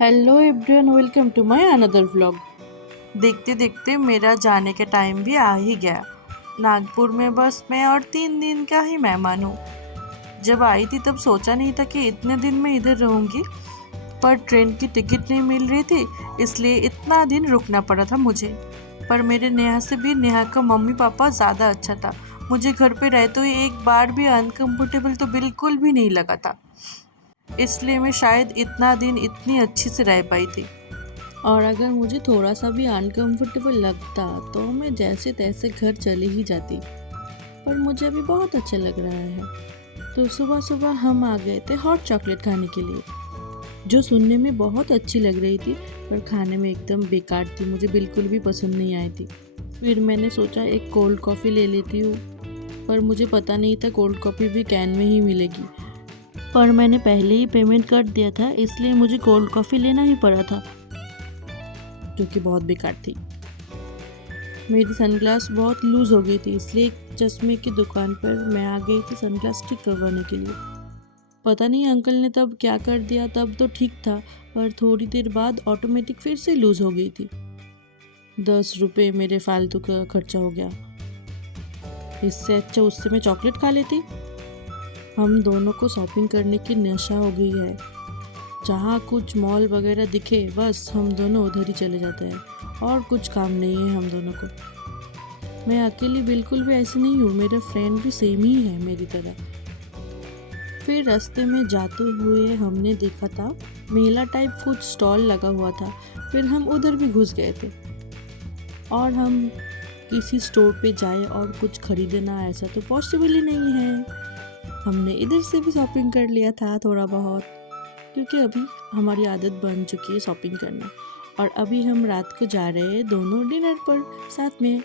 Hello everyone, welcome to my another vlog. देखते देखते मेरा जाने का टाइम भी आ ही गया। नागपुर में बस मैं और 3 दिन का ही मेहमान हूँ। जब आई थी तब सोचा नहीं था कि इतने दिन मैं इधर रहूँगी, पर ट्रेन की टिकट नहीं मिल रही थी, इसलिए इतना दिन रुकना पड़ा था मुझे। पर मेरे नेहा से भी नेहा का मम्मी पापा ज़्यादा अच्छा था। मुझे घर पे रहते हुए एक बार भी अनकम्फर्टेबल तो बिल्कुल भी नहीं लगा था, इसलिए मैं शायद इतना दिन इतनी अच्छी से रह पाई थी। और अगर मुझे थोड़ा सा भी अनकंफर्टेबल लगता तो मैं जैसे तैसे घर चली ही जाती, पर मुझे अभी बहुत अच्छा लग रहा है। तो सुबह सुबह हम आ गए थे हॉट चॉकलेट खाने के लिए, जो सुनने में बहुत अच्छी लग रही थी पर खाने में एकदम बेकार थी, मुझे बिल्कुल भी पसंद नहीं आई थी। फिर मैंने सोचा एक कोल्ड कॉफ़ी ले लेती हूँ, पर मुझे पता नहीं था कोल्ड कॉफ़ी भी कैन में ही मिलेगी। पर मैंने पहले ही पेमेंट कर दिया था, इसलिए मुझे कोल्ड कॉफ़ी लेना ही पड़ा था, जो कि बहुत बेकार थी। मेरी सनग्लास बहुत लूज़ हो गई थी, इसलिए एक चश्मे की दुकान पर मैं आ गई थी सनग्लास ठीक करवाने के लिए। पता नहीं अंकल ने तब क्या कर दिया, तब तो ठीक था, पर थोड़ी देर बाद ऑटोमेटिक फिर से लूज़ हो गई थी। 10 रुपये मेरे फालतू का खर्चा हो गया। इससे अच्छा उससे मैं चॉकलेट खा लेती। हम दोनों को शॉपिंग करने की नशा हो गई है। जहाँ कुछ मॉल वगैरह दिखे बस हम दोनों उधर ही चले जाते हैं, और कुछ काम नहीं है हम दोनों को। मैं अकेली बिल्कुल भी ऐसी नहीं हूँ, मेरा फ्रेंड भी सेम ही है मेरी तरह। फिर रास्ते में जाते हुए हमने देखा था मेला टाइप कुछ स्टॉल लगा हुआ था, फिर हम उधर भी घुस गए थे। और हम किसी स्टोर पे जाए और कुछ खरीदना ऐसा तो पॉसिबल ही नहीं है। हमने इधर से भी शॉपिंग कर लिया था थोड़ा बहुत, क्योंकि अभी हमारी आदत बन चुकी है शॉपिंग करना। और अभी हम रात को जा रहे हैं दोनों डिनर पर साथ में।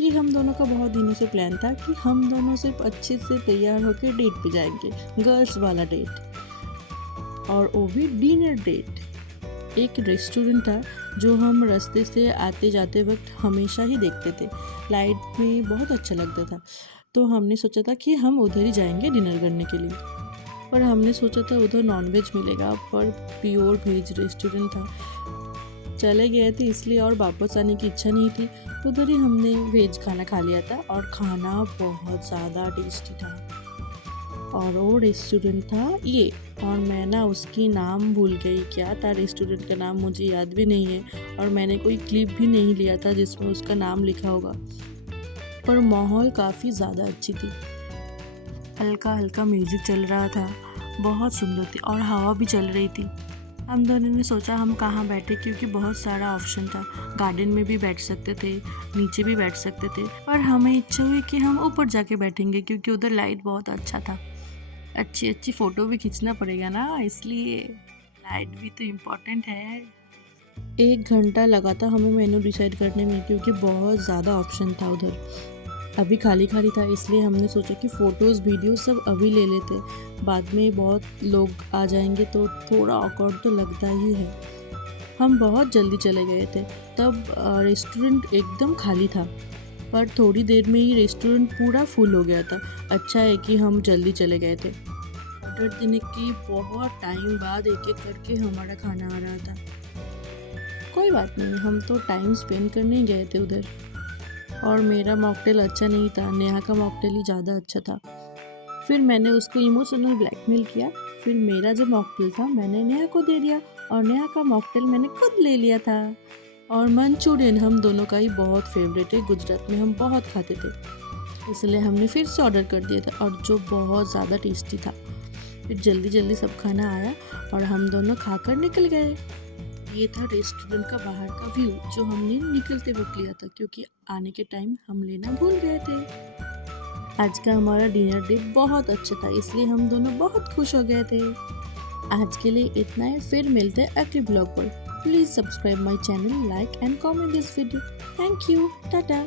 ये हम दोनों का बहुत दिनों से प्लान था कि हम दोनों सिर्फ अच्छे से तैयार होकर डेट पे जाएंगे, गर्ल्स वाला डेट, और वो भी डिनर डेट। एक रेस्टोरेंट था जो हम रास्ते से आते जाते वक्त हमेशा ही देखते थे, लाइट में बहुत अच्छा लगता था। तो हमने सोचा था कि हम उधर ही जाएंगे डिनर करने के लिए। पर हमने सोचा था उधर नॉनवेज मिलेगा, पर प्योर वेज रेस्टोरेंट था। चले गए थे इसलिए, और वापस आने की इच्छा नहीं थी, उधर ही हमने वेज खाना खा लिया था, और खाना बहुत ज़्यादा टेस्टी था। और वो रेस्टोरेंट था ये, और मैं ना उसकी नाम भूल गई, क्या था रेस्टोरेंट का नाम मुझे याद भी नहीं है, और मैंने कोई क्लिप भी नहीं लिया था जिसमें उसका नाम लिखा होगा। पर माहौल काफ़ी ज़्यादा अच्छी थी, हल्का हल्का म्यूजिक चल रहा था, बहुत सुंदर थी, और हवा भी चल रही थी। हम दोनों ने सोचा हम कहाँ बैठे, क्योंकि बहुत सारा ऑप्शन था, गार्डन में भी बैठ सकते थे, नीचे भी बैठ सकते थे, पर हमें इच्छा हुई कि हम ऊपर जाके बैठेंगे, क्योंकि उधर लाइट बहुत अच्छा था। अच्छी अच्छी फ़ोटो भी खींचना पड़ेगा ना, इसलिए लाइट भी तो इम्पोर्टेंट है। 1 घंटा लगा था हमें मेनू डिसाइड करने में, क्योंकि बहुत ज़्यादा ऑप्शन था उधर। अभी खाली खाली था, इसलिए हमने सोचा कि फ़ोटोज़ वीडियो सब अभी ले लेते, बाद में बहुत लोग आ जाएंगे तो थोड़ा ऑकवर्ड तो लगता ही है। हम बहुत जल्दी चले गए थे, तब रेस्टोरेंट एकदम खाली था, पर थोड़ी देर में ही रेस्टोरेंट पूरा फुल हो गया था। अच्छा है कि हम जल्दी चले गए थे। ऑर्डर देने की बहुत टाइम बाद एक एक करके हमारा खाना आ रहा था। कोई बात नहीं, हम तो टाइम स्पेंड करने ही गए थे उधर। और मेरा मॉकटेल अच्छा नहीं था, नेहा का मॉकटेल ही ज़्यादा अच्छा था। फिर मैंने उसको इमोशनल ब्लैकमेल किया। फिर मेरा जो मॉकटेल था मैंने नेहा को दे दिया, और नेहा का मॉकटेल मैंने खुद ले लिया था। और मंचूरियन हम दोनों का ही बहुत फेवरेट है, गुजरात में हम बहुत खाते थे, इसलिए हमने फिर से ऑर्डर कर दिया था, और जो बहुत ज़्यादा टेस्टी था। फिर जल्दी जल्दी सब खाना आया और हम दोनों खाकर निकल गए। ये था रेस्टोरेंट का बाहर का व्यू, जो हमने निकलते वक्त लिया था, क्योंकि आने के टाइम हम लेना भूल गए थे। आज का हमारा डिनर डे बहुत अच्छा था, इसलिए हम दोनों बहुत खुश हो गए थे। आज के लिए इतना है, फिर मिलते हैं अगले ब्लॉग पर। Please subscribe my channel, like and comment this video. Thank you, Tata.